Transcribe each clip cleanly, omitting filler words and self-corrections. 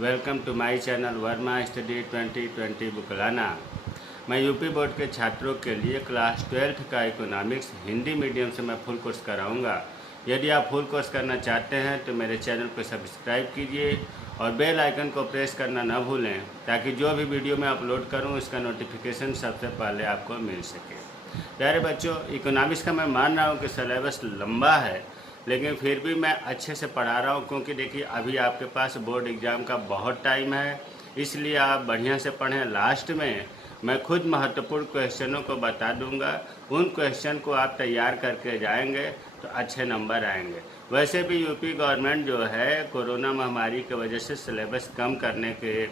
Welcome to my channel Varma study 2020 बुकलाना। मैं UP board के छात्रों के लिए क्लास 12 का इकोनॉमिक्स हिंदी मीडियम से मैं फुल कोर्स कराऊंगा। यदि आप फुल कोर्स करना चाहते हैं तो मेरे चैनल को सब्सक्राइब कीजिए और बेल आइकन को प्रेस करना ना भूलें, ताकि जो भी वीडियो मैं अपलोड करूं उसका नोटिफिकेशन सबसे पहले आपको मिल सके। प्यारे बच्चों, इकोनॉमिक्स का मैं मान रहा हूं कि सिलेबस लंबा है, लेकिन फिर भी मैं अच्छे से पढ़ा रहा हूँ, क्योंकि देखिए अभी आपके पास बोर्ड एग्ज़ाम का बहुत टाइम है, इसलिए आप बढ़िया से पढ़ें। लास्ट में मैं खुद महत्वपूर्ण क्वेश्चनों को बता दूंगा, उन क्वेश्चन को आप तैयार करके जाएंगे तो अच्छे नंबर आएंगे। वैसे भी यूपी गवर्नमेंट जो है कोरोना महामारी की वजह से सिलेबस कम करने के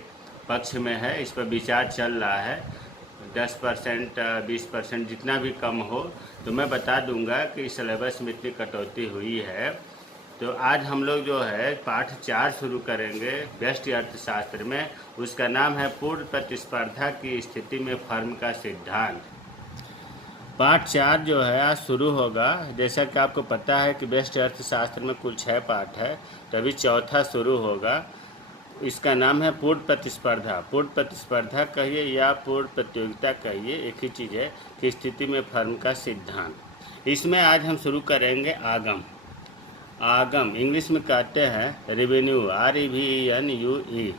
पक्ष में है, इस पर विचार चल रहा है। 10% 20% जितना भी कम हो तो मैं बता दूंगा कि सिलेबस में इतनी कटौती हुई है। तो आज हम लोग जो है पाठ 4 शुरू करेंगे व्यष्टि अर्थशास्त्र में। उसका नाम है पूर्ण प्रतिस्पर्धा की स्थिति में फर्म का सिद्धांत। पाठ 4 जो है आज शुरू होगा। जैसा कि आपको पता है कि व्यष्टि अर्थशास्त्र में कुल 6 पाठ है, तो अभी चौथा शुरू होगा। इसका नाम है पूर्ण प्रतिस्पर्धा। पूर्ण प्रतिस्पर्धा कहिए या पूर्ण प्रतियोगिता कहिए, एक ही चीज़ है कि स्थिति में फर्म का सिद्धांत। इसमें आज हम शुरू करेंगे आगम। आगम इंग्लिश में कहते हैं रेवेन्यू, REVNUE।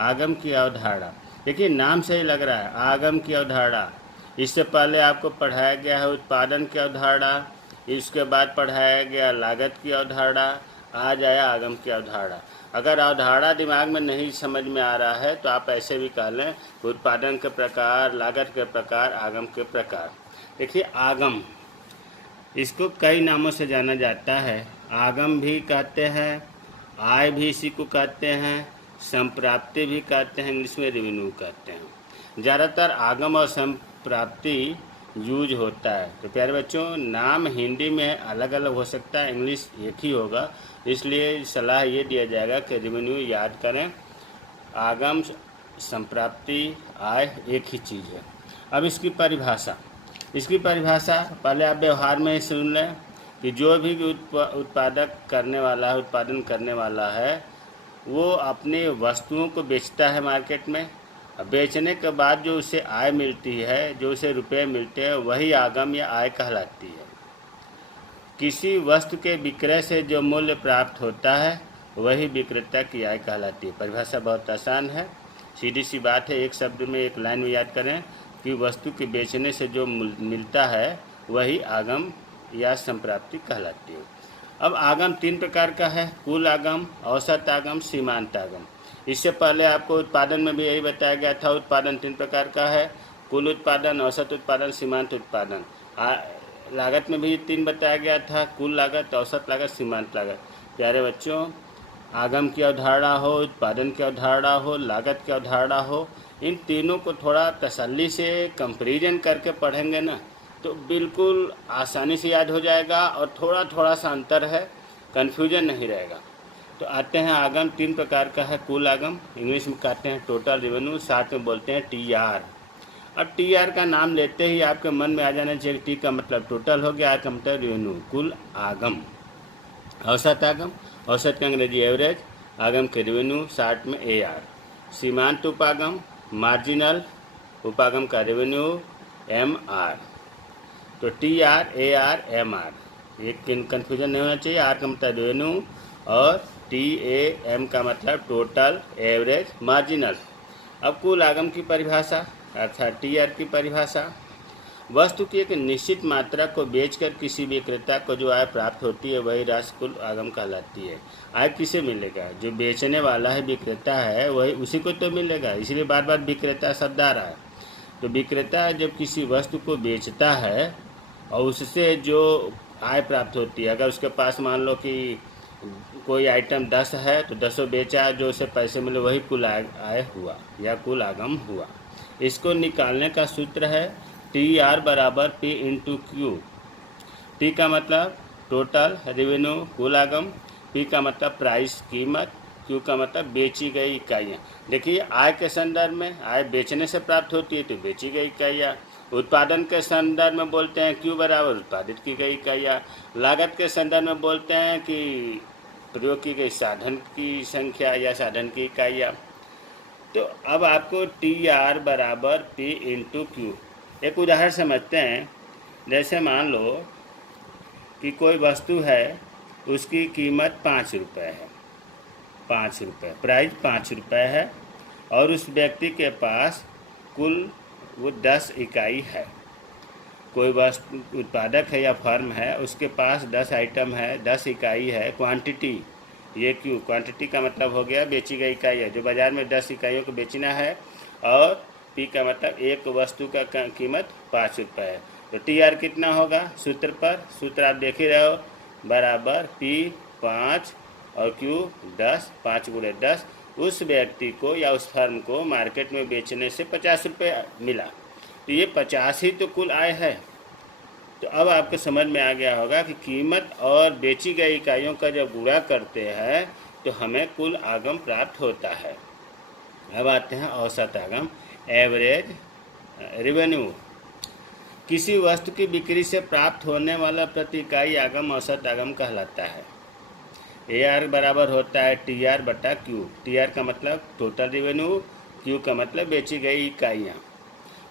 आगम की अवधारणा, देखिए नाम से ही लग रहा है आगम की अवधारणा। इससे पहले आपको पढ़ाया गया है उत्पादन की अवधारणा, इसके बाद पढ़ाया गया लागत की अवधारणा, आज आया आगम की अवधारणा। अगर अवधारणा दिमाग में नहीं समझ में आ रहा है तो आप ऐसे भी कह लें उत्पादन के प्रकार, लागत के प्रकार, आगम के प्रकार। देखिए आगम, इसको कई नामों से जाना जाता है। आगम भी कहते हैं, आय भी इसी को कहते हैं, संप्राप्ति भी कहते हैं, इंग्लिश में रेवेन्यू कहते हैं। ज़्यादातर आगम और संप्राप्ति यूज होता है। तो प्यारे बच्चों, नाम हिंदी में अलग अलग हो सकता है, इंग्लिश एक ही होगा, इसलिए सलाह ये दिया जाएगा कि रेवेन्यू याद करें। आगम, संप्राप्ति, आय एक ही चीज़ है। अब इसकी परिभाषा पहले आप व्यवहार में ही सुन लें कि जो भी उत्पादक करने वाला है, उत्पादन करने वाला है, वो अपनी वस्तुओं को बेचता है मार्केट में। बेचने के बाद जो उसे आय मिलती है, जो उसे रुपए मिलते हैं, वही आगम या आय कहलाती है। किसी वस्तु के विक्रय से जो मूल्य प्राप्त होता है वही विक्रेता की आय कहलाती है। परिभाषा बहुत आसान है, सीधी सी बात है, एक शब्द में एक लाइन में याद करें कि वस्तु के बेचने से जो मिलता है वही आगम या संप्राप्ति कहलाती है। अब आगम 3 प्रकार का है, कुल आगम, औसत आगम, सीमांत आगम। इससे पहले आपको उत्पादन में भी यही बताया गया था। उत्पादन 3 प्रकार का है, कुल उत्पादन, औसत उत्पादन, सीमांत उत्पादन। लागत में भी 3 बताया गया था, कुल लागत, औसत लागत, सीमांत लागत। प्यारे बच्चों, आगम की अवधारणा हो, उत्पादन की अवधारणा हो, लागत की अवधारणा हो, इन तीनों को थोड़ा तसल्ली से कंपैरिजन करके पढ़ेंगे ना तो बिल्कुल आसानी से याद हो जाएगा, और थोड़ा थोड़ा सा अंतर है, कन्फ्यूजन नहीं रहेगा। तो आते हैं आगम 3 प्रकार का है। कुल आगम, इंग्लिश में कहते हैं टोटल रेवेन्यू, साथ में बोलते हैं TR। अब TR का नाम लेते ही आपके मन में आ जाना चाहिए, T का मतलब टोटल हो गया, R का मतलब रेवेन्यू, कुल आगम। औसत आगम, औसत का अंग्रेजी एवरेज, आगम के रेवेन्यू, साथ में AR। सीमांत उपागम, मार्जिनल, उपागम का रेवेन्यू, MR। तो TR, AR, MR, एक कन्फ्यूजन नहीं होना चाहिए। आर का मतलब रेवेन्यू और TAM का मतलब टोटल, एवरेज, मार्जिनल। अब कुल आगम की परिभाषा अर्थात TR की परिभाषा, वस्तु की एक निश्चित मात्रा को बेचकर किसी विक्रेता को जो आय प्राप्त होती है वही राशि कुल आगम कहलाती है। आय किसे मिलेगा? जो बेचने वाला है, विक्रेता है, वही उसी को तो मिलेगा, इसलिए बार बार विक्रेता शब्द आ रहा है। तो विक्रेता जब किसी वस्तु को बेचता है और उससे जो आय प्राप्त होती है, अगर उसके पास मान लो कि कोई आइटम 10 है तो 10 बेचा, जो उसे पैसे मिले वही कुल आय हुआ या कुल आगम हुआ। इसको निकालने का सूत्र है TR बराबर P इंटू Q। T का मतलब टोटल रेवेन्यू, कुल आगम, P का मतलब प्राइस, कीमत, Q का मतलब बेची गई इकाइयाँ। देखिए आय के संदर्भ में आय बेचने से प्राप्त होती है तो बेची गई इकाइयाँ। उत्पादन के संदर्भ में बोलते हैं Q बराबर उत्पादित की गई इकाइयाँ। लागत के संदर्भ में बोलते हैं कि प्रयोग की गई साधन की संख्या या साधन की इकाइयाँ। तो अब आपको टी आर बराबर पी इंटू क्यू। एक उदाहरण समझते हैं। जैसे मान लो कि कोई वस्तु है, उसकी कीमत 5 रुपये है, 5 रुपये, प्राइस 5 रुपये है, और उस व्यक्ति के पास कुल वो 10 इकाई है। कोई वस्तु उत्पादक है या फर्म है, उसके पास 10 आइटम है, 10 इकाई है। क्वांटिटी, ये क्यू, क्वांटिटी का मतलब हो गया बेची गई इकाई है, जो बाज़ार में 10 इकाइयों को बेचना है। और पी का मतलब एक वस्तु का कीमत 5 रुपये है। तो टी आर कितना होगा? सूत्र पर, सूत्र आप देख ही रहे हो, बराबर पी 5 और क्यू 10, 5 गुणे 10। उस व्यक्ति को या उस फर्म को मार्केट में बेचने से 50 रुपये मिला। तो ये 50 ही तो कुल आय है। तो अब आपको समझ में आ गया होगा कि कीमत और बेची गई इकाइयों का जब गुणा करते हैं तो हमें कुल आगम प्राप्त होता है। अब आते हैं औसत आगम, एवरेज रेवेन्यू। किसी वस्तु की बिक्री से प्राप्त होने वाला प्रति इकाई आगम औसत आगम कहलाता है। ए आर बराबर होता है टी आर बटा क्यू। टी आर का मतलब टोटल रेवेन्यू, क्यू का मतलब बेची गई इकाइयाँ।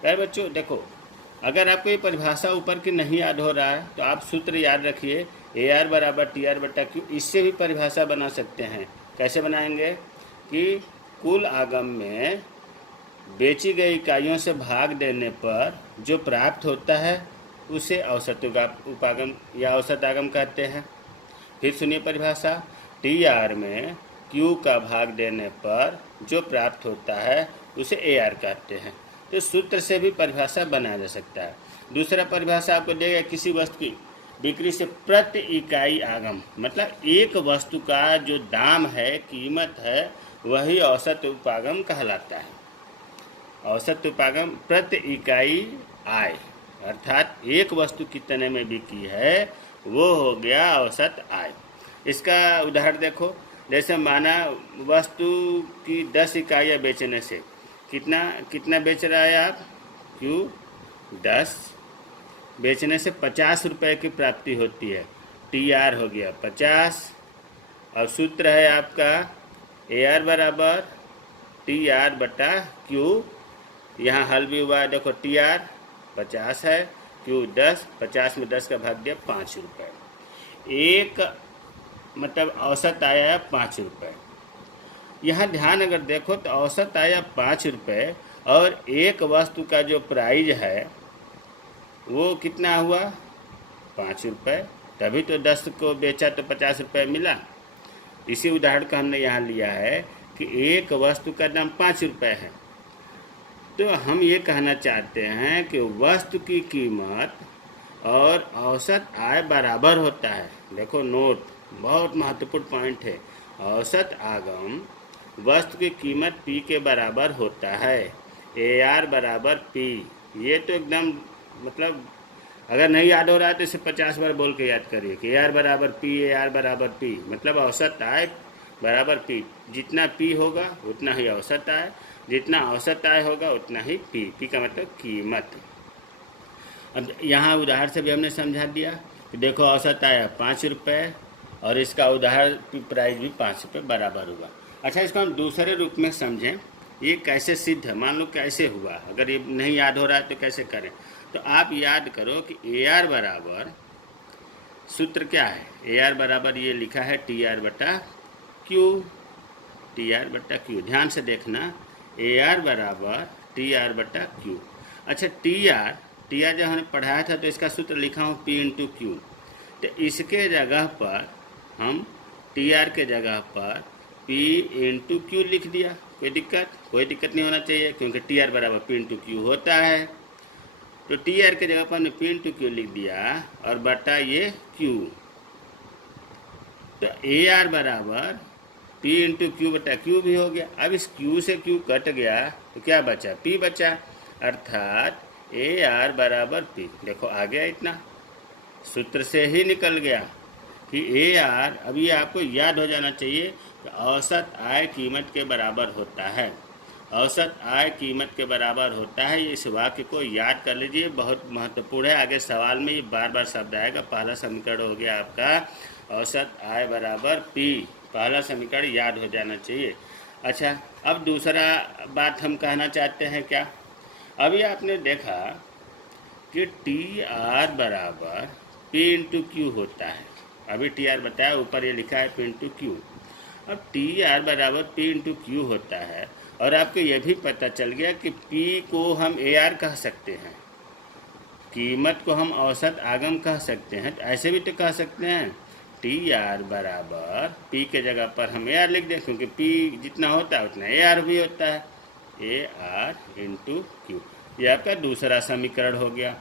यार बच्चों देखो, अगर आपको ये परिभाषा ऊपर की नहीं याद हो रहा है तो आप सूत्र याद रखिए, ए आर बराबर टी आर बटा क्यू। इससे भी परिभाषा बना सकते हैं। कैसे बनाएंगे कि कुल आगम में बेची गई इकाइयों से भाग देने पर जो प्राप्त होता है उसे औसत उपागम या औसत आगम कहते हैं। फिर सुनिए परिभाषा, टी आर में क्यू का भाग देने पर जो प्राप्त होता है उसे ए आर कहते हैं। तो सूत्र से भी परिभाषा बनाया जा सकता है। दूसरा परिभाषा आपको देगा, किसी वस्तु की बिक्री से प्रति इकाई आगम, मतलब एक वस्तु का जो दाम है, कीमत है, वही औसत उपागम कहलाता है। औसत उपागम प्रति इकाई आय, अर्थात एक वस्तु कितने में बिकी है वो हो गया औसत आय। इसका उदाहरण देखो। जैसे माना वस्तु की 10 इकाइयाँ बेचने से कितना बेच रहा है आप? क्यू 10 बेचने से 50 रुपये की प्राप्ति होती है। टी आर हो गया 50, और सूत्र है आपका ए आर बराबर टी आर बटा क्यू। यहाँ हल भी हुआ है, देखो टी आर 50 है, क्यू 10, 50 में 10 का भाग दिया 5 रुपये। एक मतलब औसत आया 5 रुपये। यहाँ ध्यान अगर देखो तो औसत आया 5 रुपये, और एक वस्तु का जो प्राइस है वो कितना हुआ? 5 रुपये। तभी तो 10 को बेचा तो 50 रुपये मिला। इसी उदाहरण का हमने यहाँ लिया है कि एक वस्तु का दाम 5 रुपये है। तो हम ये कहना चाहते हैं कि वस्तु की कीमत और औसत आय बराबर होता है। देखो नोट, बहुत महत्वपूर्ण पॉइंट है। औसत आगम वस्तु की कीमत P के बराबर होता है। ए आर बराबर P। ये तो एकदम मतलब अगर नहीं याद हो रहा है तो इसे 50 बार बोल के याद करिए कि ए आर बराबर P, ए आर बराबर P, मतलब औसत आय बराबर P। जितना P होगा उतना ही औसत आय, जितना औसत आय होगा उतना ही P। P का मतलब कीमत। अब यहाँ उदाहरण से भी हमने समझा दिया कि देखो औसत आया 5 रुपये और इसका उदाहरण प्राइस भी 5 रुपये बराबर हुआ। अच्छा, इसको हम दूसरे रूप में समझें, ये कैसे सिद्ध है। मान लो कैसे हुआ, अगर ये नहीं याद हो रहा है तो कैसे करें। तो आप याद करो कि ए आर बराबर, सूत्र क्या है? ए आर बराबर ये लिखा है टी आर बटा क्यू। टी आर बटा क्यू, ध्यान से देखना, ए आर बराबर टी आर बटा क्यू। अच्छा, टी आर जब हमने पढ़ाया था तो इसका सूत्र लिखा हूँ पी इंटू क्यू। तो इसके जगह पर हम टी आर के जगह पर पी इंटू क्यू लिख दिया। कोई दिक्कत नहीं होना चाहिए, क्योंकि टी आर बराबर पी इंटू क्यू होता है। तो टी आर के जगह पर हमने पी इंटू क्यू लिख दिया और बटा ये क्यू। तो ए आर बराबर पी इंटू क्यू बटा क्यू भी हो गया। अब इस क्यू से क्यू कट गया तो क्या बचा? पी बचा, अर्थात ए आर बराबर पी। देखो आ गया, इतना सूत्र से ही निकल गया कि ए आर, अभी आपको याद हो जाना चाहिए कि औसत आय कीमत के बराबर होता है। औसत आय कीमत के बराबर होता है, इस वाक्य को याद कर लीजिए, बहुत महत्वपूर्ण है। आगे सवाल में ये बार बार शब्द आएगा। पहला समीकरण हो गया आपका औसत आय बराबर पी। पहला समीकरण याद हो जाना चाहिए। अच्छा, अब दूसरा बात हम कहना चाहते हैं क्या। अभी आपने देखा कि टी आर बराबर पी इंटू क्यू होता है। अभी टी आर बताया, ऊपर ये लिखा है पी इंटू क्यू। अब टी आर बराबर पी इंटू क्यू होता है, और आपको ये भी पता चल गया कि पी को हम ए आर कह सकते हैं, कीमत को हम औसत आगम कह सकते हैं। तो ऐसे भी तो कह सकते हैं टी आर बराबर पी के जगह पर हम ए आर लिख दें, क्योंकि पी जितना होता है उतना ए आर भी होता है, ए आर इंटू क्यू। यह आपका दूसरा समीकरण हो गया।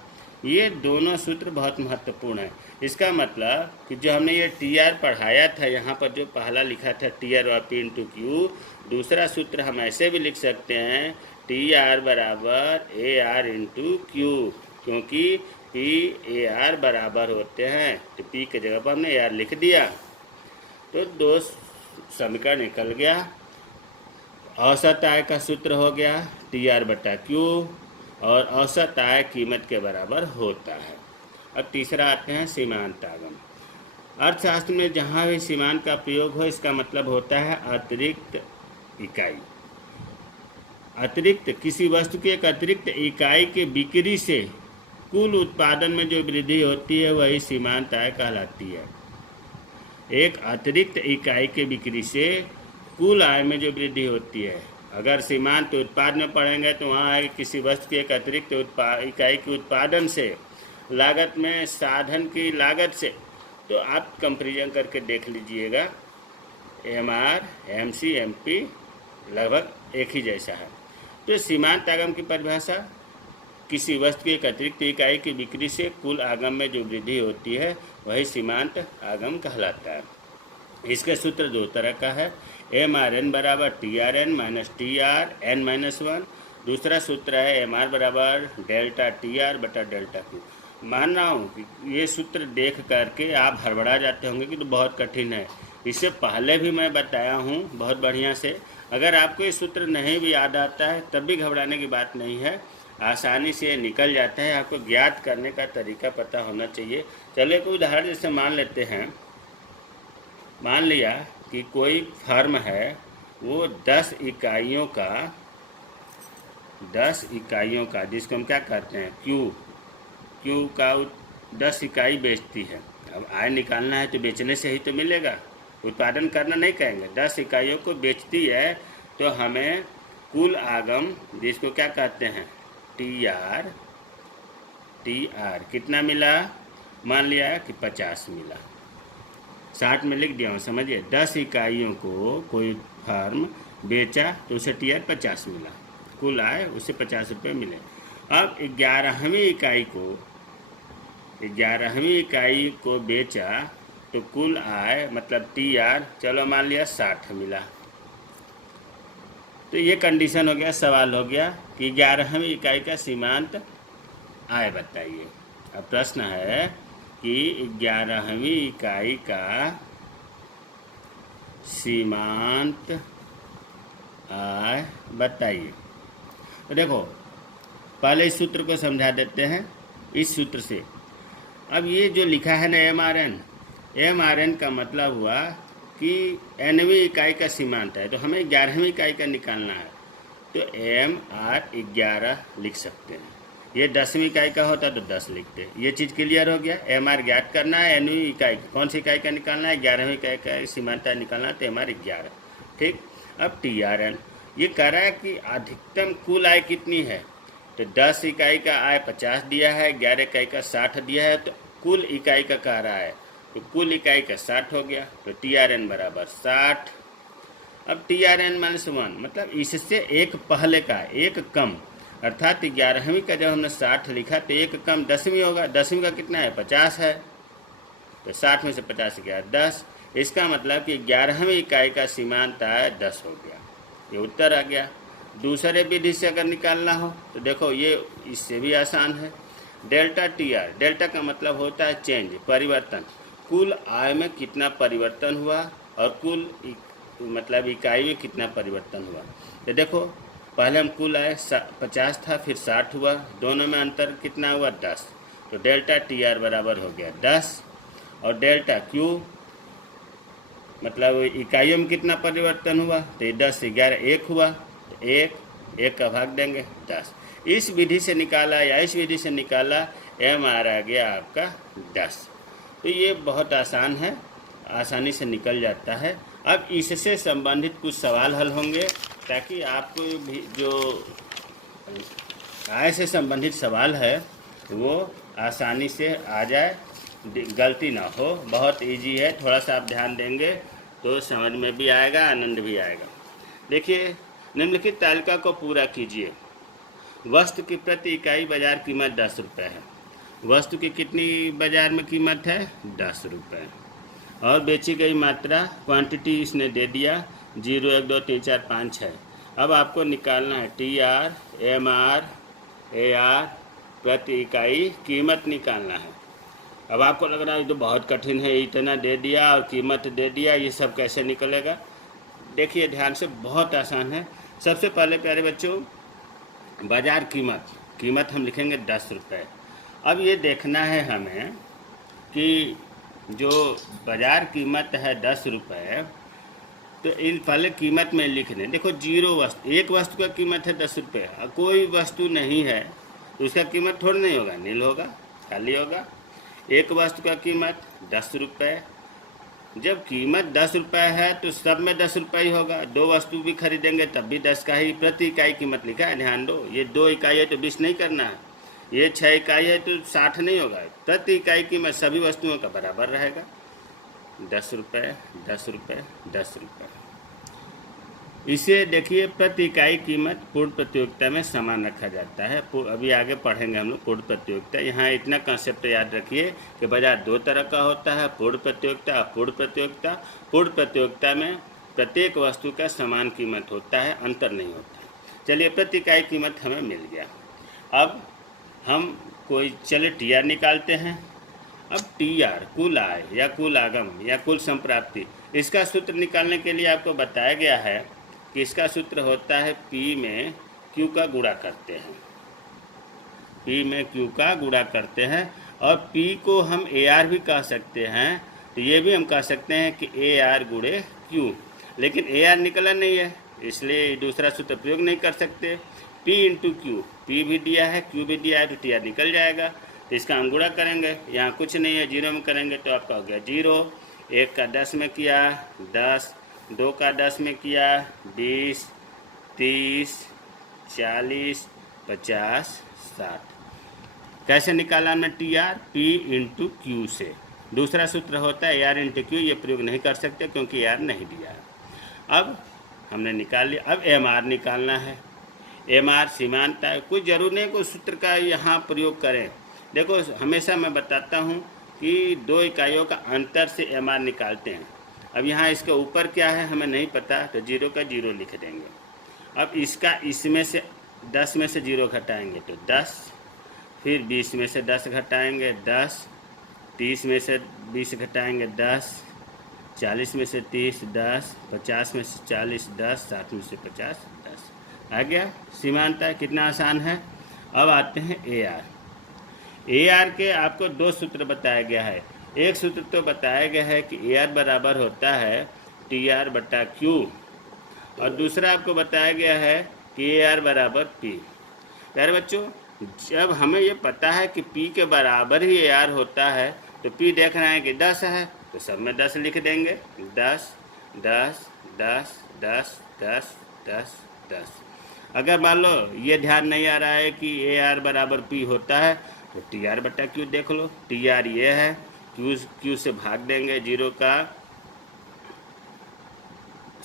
ये दोनों सूत्र बहुत महत्वपूर्ण है। इसका मतलब कि जो हमने ये टी आर पढ़ाया था, यहाँ पर जो पहला लिखा था टी आर और पी इंटू क्यू, दूसरा सूत्र हम ऐसे भी लिख सकते हैं टी आर बराबर ए आर इंटू क्यू, क्योंकि पी ए आर बराबर होते हैं। तो पी के जगह पर हमने ए आर लिख दिया, तो दो समीकरण निकल गया। औसत आय का सूत्र हो गया टी आर बटा क्यू, और औसत आय कीमत के बराबर होता है। अब तीसरा आते हैं सीमांत आगम। अर्थशास्त्र में जहाँ भी सीमांत का प्रयोग हो, इसका मतलब होता है अतिरिक्त इकाई। अतिरिक्त किसी वस्तु की एक अतिरिक्त इकाई के बिक्री से कुल उत्पादन में जो वृद्धि होती है वही सीमांत आय कहलाती है। एक अतिरिक्त इकाई के बिक्री से कुल आय में जो वृद्धि होती है। अगर सीमांत उत्पाद में पढ़ेंगे तो वहाँ है किसी वस्तु की एक अतिरिक्त इकाई के उत्पादन से, लागत में साधन की लागत से, तो आप कंपेरिजन करके देख लीजिएगा, M R, M C, M P लगभग एक ही जैसा है। तो सीमांत आगम की परिभाषा किसी वस्तु की एक अतिरिक्त इकाई की बिक्री से कुल आगम में जो वृद्धि होती है वही सीमांत आगम कहलाता है। इसके सूत्र दो तरह का है, एम आर एन बराबर T R N minus T R N minus one. दूसरा सूत्र है एम आर बराबर डेल्टा टी आर बटा डेल्टा क्यू। मान रहा हूँ कि ये सूत्र देख करके आप हड़बड़ा जाते होंगे कि तो बहुत कठिन है। इससे पहले भी मैं बताया हूँ बहुत बढ़िया से। अगर आपको ये सूत्र नहीं भी याद आता है तब भी घबराने की बात नहीं है, आसानी से निकल जाता है। आपको ज्ञात करने का तरीका पता होना चाहिए। चलिए कोई उदाहरण जैसे मान लेते हैं। मान लिया कि कोई फर्म है, वो 10 इकाइयों का जिसको हम क्या कहते हैं क्यू का 10 इकाई बेचती है। अब आय निकालना है तो बेचने से ही तो मिलेगा, उत्पादन करना नहीं कहेंगे। 10 इकाइयों को बेचती है तो हमें कुल आगम जिसको क्या कहते हैं टी आर कितना मिला। मान लिया कि 50 मिला, 60 में लिख दिया हूँ, समझिए। 10 इकाइयों को कोई फर्म बेचा तो उसे टी आर 50 मिला, कुल आय उसे 50 रुपये मिले। अब 11वीं इकाई को बेचा तो कुल आय मतलब टी आर चलो मान लिया 60 मिला। तो ये कंडीशन हो गया, सवाल हो गया कि 11वीं इकाई का सीमांत आय बताइए। अब प्रश्न है कि 11वीं इकाई का सीमांत आय बताइए। तो देखो पहले इस सूत्र को समझा देते हैं। इस सूत्र से अब ये जो लिखा है ना एम आर एन का मतलब हुआ कि nवीं इकाई का सीमांत है, तो हमें 11वीं इकाई का निकालना है। तो एम आर 11 लिख सकते हैं। ये 10वीं इकाई का होता तो 10 लिखते। ये चीज़ क्लियर हो गया। एम आर ज्ञात करना है, nवीं इकाई कौन सी इकाई का निकालना है, 11वीं इकाई का सीमांत आय निकालना है, तो एम आर 11। ठीक। अब टी आर एन ये कह रहा है कि अधिकतम कुल आय कितनी है। तो 10 इकाई का आय 50 दिया है, 11 इकाई का 60 दिया है, तो कुल इकाई का कह रहा है, तो कुल इकाई का 60 हो गया। तो टी आर एन बराबर 60। अब टी आर एन माइनस 1 मतलब इससे एक पहले का एक कम, अर्थात 11वीं का जब हमने 60 लिखा तो एक कम 10वीं होगा। 10वीं का कितना है 50 है, तो 60 में से 50 गया 10। इसका मतलब कि 11वीं इकाई का सीमांत आय 10 हो गया। ये उत्तर आ गया। दूसरे विधि से अगर निकालना हो तो देखो ये इससे भी आसान है। डेल्टा टी आर, डेल्टा का मतलब होता है चेंज, परिवर्तन। कुल आय में कितना परिवर्तन हुआ और कुल मतलब इकाई में कितना परिवर्तन हुआ। तो देखो पहले हम कुल आय 50 था, फिर 60 हुआ, दोनों में अंतर कितना हुआ 10। तो डेल्टा टी आर बराबर हो गया 10। और डेल्टा क्यू मतलब इकाइयों में कितना परिवर्तन हुआ, तो ये 10 से 11 1 हुआ, तो 1 का भाग देंगे 10। इस विधि से निकाला या इस विधि से निकाला, MR आ गया आपका 10। तो ये बहुत आसान है, आसानी से निकल जाता है। अब इससे संबंधित कुछ सवाल हल होंगे ताकि आपको भी जो आय से संबंधित सवाल है वो आसानी से आ जाए, गलती ना हो। बहुत इजी है, थोड़ा सा आप ध्यान देंगे तो समझ में भी आएगा, आनंद भी आएगा। देखिए, निम्नलिखित तालिका को पूरा कीजिए। वस्तु की प्रति इकाई बाजार कीमत 10 रुपये है। वस्तु की कितनी बाजार में कीमत है, 10 रुपये। और बेची गई मात्रा, क्वांटिटी इसने दे दिया 0 1 2 3 4 5 है। अब आपको निकालना है TR, MR, AR, प्रति इकाई कीमत निकालना है। अब आपको लग रहा है तो बहुत कठिन है, इतना दे दिया और कीमत दे दिया, ये सब कैसे निकलेगा। देखिए ध्यान से, बहुत आसान है। सबसे पहले प्यारे बच्चों, बाजार कीमत हम लिखेंगे 10 रुपये। अब ये देखना है हमें कि जो बाजार कीमत है 10 रुपये, तो इन पहले कीमत में लिख दें। देखो, जीरो वस्तु, एक वस्तु का कीमत है 10 रुपये, कोई वस्तु नहीं है तो उसका कीमत थोड़ा नहीं होगा, नील होगा, खाली होगा। एक वस्तु का कीमत 10 रुपये। जब कीमत 10 रुपये है तो सब में 10 रुपये ही होगा। 2 वस्तु भी खरीदेंगे तब भी 10 का ही प्रति इकाई कीमत लिखा है, ध्यान दो। ये 2 इकाई है तो 20 नहीं करना है, ये 6 इकाई है तो 60 नहीं होगा। प्रति इकाई कीमत सभी वस्तुओं का बराबर रहेगा, 10 रुपये 10 रुपये 10 रुपये। इसे देखिए, प्रति इकाई कीमत पूर्ण प्रतियोगिता में समान रखा जाता है। अभी आगे पढ़ेंगे हम लोग पूर्ण प्रतियोगिता। यहाँ इतना कंसेप्ट याद रखिए कि बाजार 2 तरह का होता है, पूर्ण प्रतियोगिता, अपूर्ण प्रतियोगिता। पूर्ण प्रतियोगिता में प्रत्येक वस्तु का समान कीमत होता है, अंतर नहीं होता है। चलिए, प्रति इकाई कीमत हमें मिल गया। अब हम चलिए TR निकालते हैं। अब TR कुल आय या कुल आगम या कुल संप्राप्ति, इसका सूत्र निकालने के लिए आपको बताया गया है कि इसका सूत्र होता है P में Q का गुणा करते हैं। P में Q का गुणा करते हैं और P को हम AR भी कह सकते हैं। तो ये भी हम कह सकते हैं कि AR गुणे Q, लेकिन AR निकला नहीं है इसलिए दूसरा सूत्र प्रयोग नहीं कर सकते। P इंटू Q, P भी दिया है Q भी दिया है तो TR निकल जाएगा। तो इसका हम गुणा करेंगे, यहाँ कुछ नहीं है, 0 में करेंगे तो आपका हो गया 0। 1 का 10 में किया 10, 2 का 10 में किया 20, 30, 40, 50, 60। कैसे निकाला हमने TR, P इंटू Q से। दूसरा सूत्र होता है AR इंटू Q, ये प्रयोग नहीं कर सकते क्योंकि AR नहीं दिया है। अब हमने निकाल लिया। अब MR निकालना है। MR सीमांत है, कोई जरूर नहीं कोई सूत्र का यहाँ प्रयोग करें। देखो, हमेशा मैं बताता हूँ कि 2 इकाइयों का अंतर से MR निकालते हैं। अब यहाँ इसके ऊपर क्या है हमें नहीं पता, तो 0 का 0 लिख देंगे। अब इसका इसमें से 10 में से 0 घटाएंगे तो 10, फिर 20 में से 10 घटाएंगे 10, 30 में से 20 घटाएंगे 10, 40 में से 30 10, 50 में से 40 10, 60 में से 50 10। आ गया सीमांत, कितना आसान है। अब आते हैं AR। AR के आपको 2 सूत्र बताया गया है। एक सूत्र तो बताया गया है कि AR बराबर होता है TR बटा Q, और दूसरा आपको बताया गया है कि AR बराबर P। प्यारे बच्चों, जब हमें ये पता है कि P के बराबर ही AR होता है तो P देख रहे हैं कि 10 है तो सब में 10 लिख देंगे। 10 10 10 10 10 10 10। अगर मान लो ये ध्यान नहीं आ रहा है कि AR बराबर P होता है तो TR बटा Q देख लो। TR ये है, Q से भाग देंगे 0 का,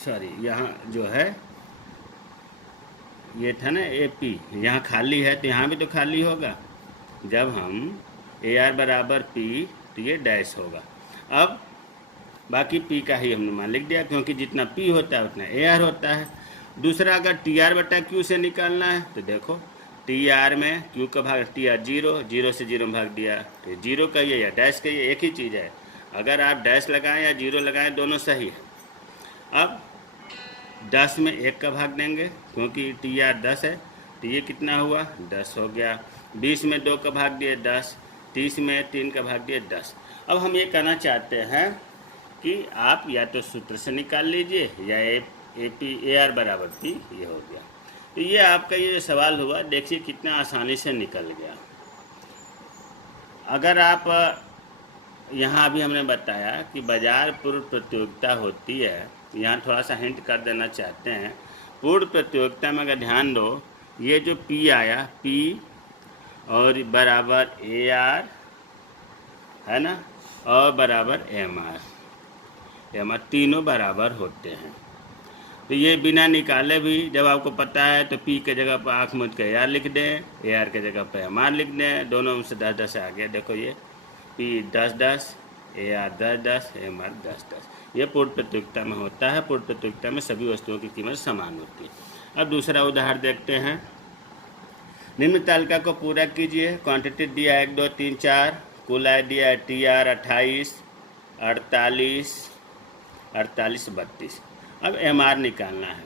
सॉरी यहाँ जो है ये था ना AP, यहाँ खाली है तो यहाँ भी तो खाली होगा। जब हम AR बराबर P तो ये डैश होगा। अब बाकी P का ही हमने मान लिख दिया क्योंकि जितना P होता है उतना AR होता है। दूसरा अगर TR बटा Q से निकालना है तो देखो, TR में Q का भाग TR 0, 0 से 0 में भाग दिया तो 0 का ये या डैश का ये एक ही चीज़ है। अगर आप डैश लगाएं या 0 लगाएं दोनों सही है। अब 10 में 1 का भाग देंगे क्योंकि TR 10 है तो ये कितना हुआ 10 हो गया। 20 में 2 का भाग दिए 10, 30 में 3 का भाग दिए 10। अब हम ये कहना चाहते हैं कि आप या तो सूत्र से निकाल लीजिए या ए आर बराबर पी, ये हो गया। तो ये आपका ये सवाल हुआ, देखिए कितना आसानी से निकल गया। अगर आप यहाँ अभी हमने बताया कि बाजार पूर्व प्रतियोगिता होती है, यहाँ थोड़ा सा हिंट कर देना चाहते हैं। पूर्व प्रतियोगिता में अगर ध्यान दो, ये जो पी आया, पी और बराबर ए आर है ना, और बराबर एम आर तीनों बराबर होते हैं। तो ये बिना निकाले भी जब आपको पता है तो पी के जगह पर आँख मूंद के ए आर लिख दें, ए आर के जगह पर एम आर लिख दें, दोनों में से 10-10 आ गया। देखो ये P 10-10, A R 10-10, M R 10-10। ये पूर्व प्रतियोगिता में होता है। पूर्व प्रतियोगिता में सभी वस्तुओं की कीमत समान होती है। अब दूसरा उदाहरण देखते हैं। निम्न तालिका को पूरा कीजिए। क्वांटिटी दिया है 1, 2, 3, 4, कुल आय दिया है टी आर 28, 48, 32। अब एम आर निकालना है।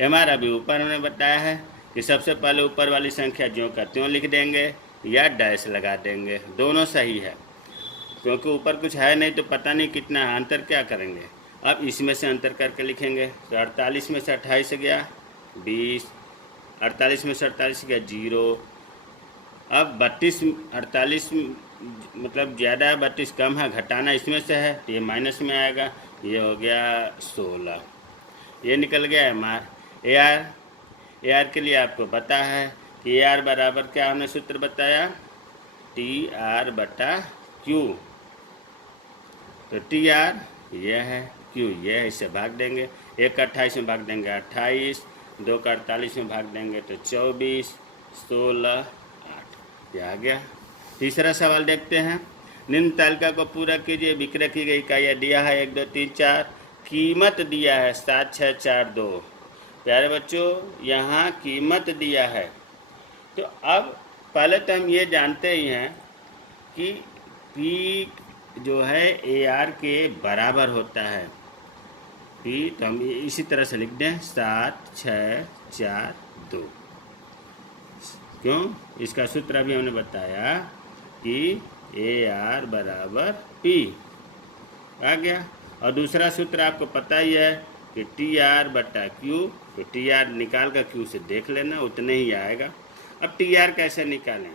एम आर अभी ऊपर हमने बताया है कि सबसे पहले ऊपर वाली संख्या ज्यों का त्यों लिख देंगे या डैश लगा देंगे, दोनों सही है, क्योंकि ऊपर कुछ है नहीं तो पता नहीं कितना है, अंतर क्या करेंगे। अब इसमें से अंतर करके लिखेंगे। तो 48 में से 28 गया 20, 48 में से 48 गया 0। अब 48 मतलब ज़्यादा है, 32 कम है, घटाना इसमें से है तो ये माइनस में आएगा, ये हो गया 16। ये निकल गया एम आर। ए आर के लिए आपको पता है कि ए आर बराबर क्या हमने सूत्र बताया, टी आर बटा क्यू। तो टी आर यह है, क्यू यह है, इससे भाग देंगे। 1 का 28 में भाग देंगे 28, 2 का 48 में भाग देंगे तो 24, 16, 8, यह आ गया। तीसरा सवाल देखते हैं। निम्न तालिका को पूरा कीजिए। विक्रय की गई इकाइयाँ दिया है 1, 2, 3, 4, कीमत दिया है 7, 6, 4, 2। प्यारे बच्चों, यहाँ कीमत दिया है, तो अब पहले तो हम ये जानते ही हैं कि P जो है ए आर के बराबर होता है। P तो हम इसी तरह से लिख दें 7, 6, 4, 2। क्यों? इसका सूत्र अभी हमने बताया कि ए आर बराबर पी आ गया। और दूसरा सूत्र आपको पता ही है कि टी आर बटा क्यू। तो टी आर निकाल कर क्यू से देख लेना, उतने ही आएगा। अब टी आर कैसे निकालें?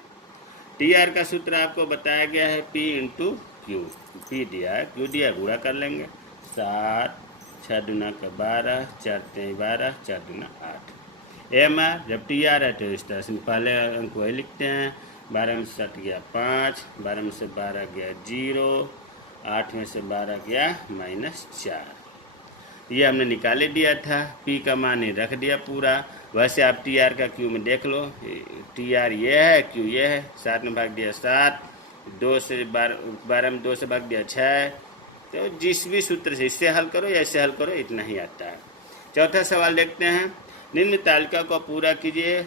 टी आर का सूत्र आपको बताया गया है पी इंटू क्यू। पी दिया है, क्यू दिया है, गुणा कर लेंगे। 7, 6 दूना का 12, 4 3 12, 4 दूना 8। एम आर जब टी आर है तो इस तरह से पहले अंक वही लिखते हैं। 12 में से 7 गया 5, 12 में से 12 गया 0, 8 में से 12 गया -4। ये हमने निकाले दिया था। पी का मान ही रख दिया पूरा। वैसे आप टी आर का क्यू में देख लो, टी आर ये है, क्यू ये है। 7 में भाग दिया 7, 2 से 12 में 2 से भाग दिया 6। तो जिस भी सूत्र से, इससे हल करो या इससे हल करो, इतना ही आता है। चौथा सवाल देखते हैं। निम्न तालिका को पूरा कीजिए।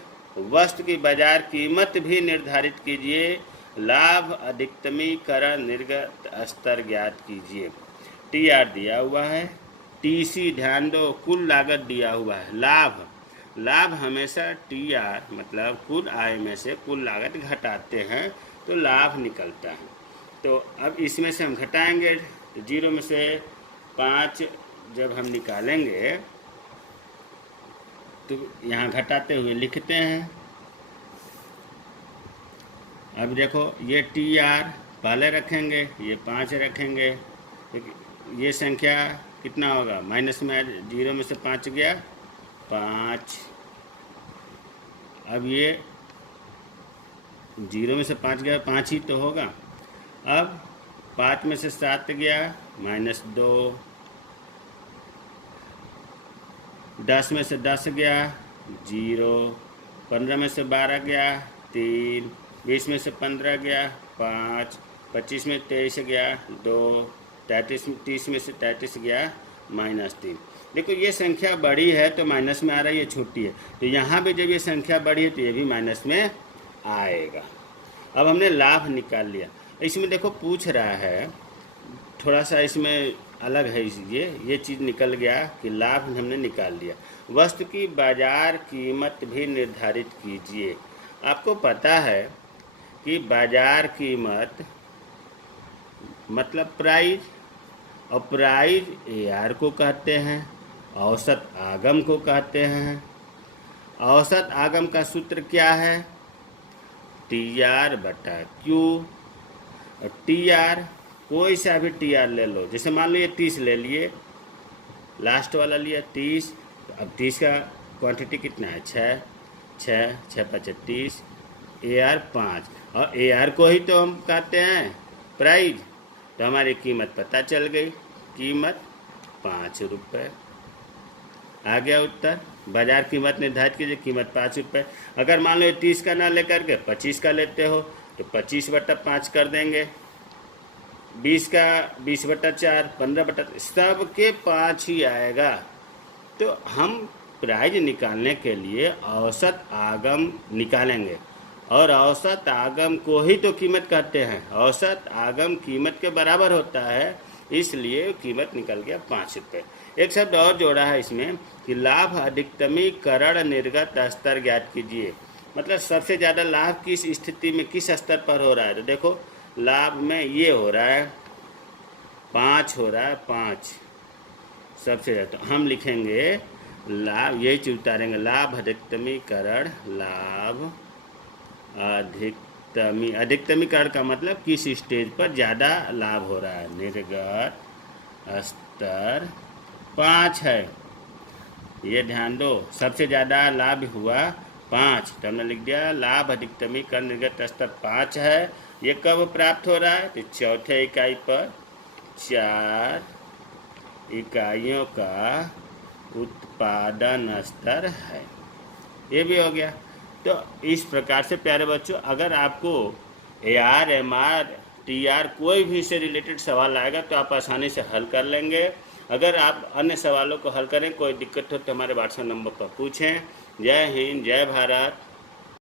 वस्तु की बाजार कीमत भी निर्धारित कीजिए। लाभ अधिकतमीकरण निर्गत स्तर ज्ञात कीजिए। टी आर दिया हुआ है, टी सी ध्यान दो, कुल लागत दिया हुआ है। लाभ हमेशा टी आर मतलब कुल आय में से कुल लागत घटाते हैं तो लाभ निकलता है। तो अब इसमें से हम घटाएंगे, तो 0 में से 5 जब हम निकालेंगे तो यहाँ घटाते हुए लिखते हैं। अब देखो ये टी आर पहले रखेंगे, ये 5 रखेंगे, तो ये संख्या कितना होगा, माइनस में 0 में से 5 गया 5। अब ये 0 में से 5 गया 5 ही तो होगा। अब 5 में से 7 गया -2, 10 में से 10 गया 0, 15 में से 12 गया 3, 20 में से 15 गया 5, 25 में 23 गया 2, 30 में से 33 गया -3। देखो ये संख्या बड़ी है तो माइनस में आ रहा है, ये छोटी है, तो यहाँ भी जब ये संख्या बड़ी है तो ये भी माइनस में आएगा। अब हमने लाभ निकाल लिया। इसमें देखो पूछ रहा है, थोड़ा सा इसमें अलग है, ये चीज़ निकल गया कि लाभ हमने निकाल लिया। वस्तु की बाजार कीमत भी निर्धारित कीजिए। आपको पता है कि बाजार कीमत मतलब प्राइस, और प्राइज AR को कहते हैं, औसत आगम को कहते हैं। औसत आगम का सूत्र क्या है? TR/Q। और TR कोई सा भी TR ले लो, जैसे मान लो ये 30 ले लिए, लास्ट वाला लिया 30, तो अब 30 का क्वांटिटी कितना है? 6, 6 6 5 30, AR 5, और AR को ही तो हम कहते हैं प्राइज। तो हमारी कीमत पता चल गई, कीमत 5 रुपये। आ गया उत्तर। बाजार कीमत निर्धारित कीजिए, कीमत 5 रुपये। अगर मान लो 30 का ना लेकर के 25 का लेते हो तो 25/5 कर देंगे, 20 का 20/4, 15/, सब के 5 ही आएगा। तो हम प्राइज निकालने के लिए औसत आगम निकालेंगे, और औसत आगम को ही तो कीमत कहते हैं। औसत आगम कीमत के बराबर होता है, इसलिए कीमत निकल गया 5 रुपये। एक शब्द और जोड़ा है इसमें कि लाभ अधिकतमीकरण निर्गत स्तर ज्ञात कीजिए। मतलब सबसे ज़्यादा लाभ किस स्थिति में, किस स्तर पर हो रहा है? तो देखो लाभ में ये हो रहा है 5 हो रहा है, 5 सबसे ज़्यादा। तो हम लिखेंगे लाभ, यही चीज उतारेंगे, लाभ अधिकतमीकरण, लाभ अधिकतमीकरण का मतलब किस स्टेज पर ज़्यादा लाभ हो रहा है। निर्गत स्तर 5 है, ये ध्यान दो, सबसे ज़्यादा लाभ हुआ 5, तो हमने लिख दिया लाभ अधिकतमीकरण निर्गत स्तर 5 है। ये कब प्राप्त हो रहा है? तो चौथे इकाई पर 4 इकाइयों का उत्पादन स्तर है। ये भी हो गया। तो इस प्रकार से प्यारे बच्चों, अगर आपको AR, MR, TR कोई भी इससे रिलेटेड सवाल आएगा तो आप आसानी से हल कर लेंगे। अगर आप अन्य सवालों को हल करें, कोई दिक्कत हो तो हमारे व्हाट्सएप नंबर पर पूछें। जय हिंद, जय भारत।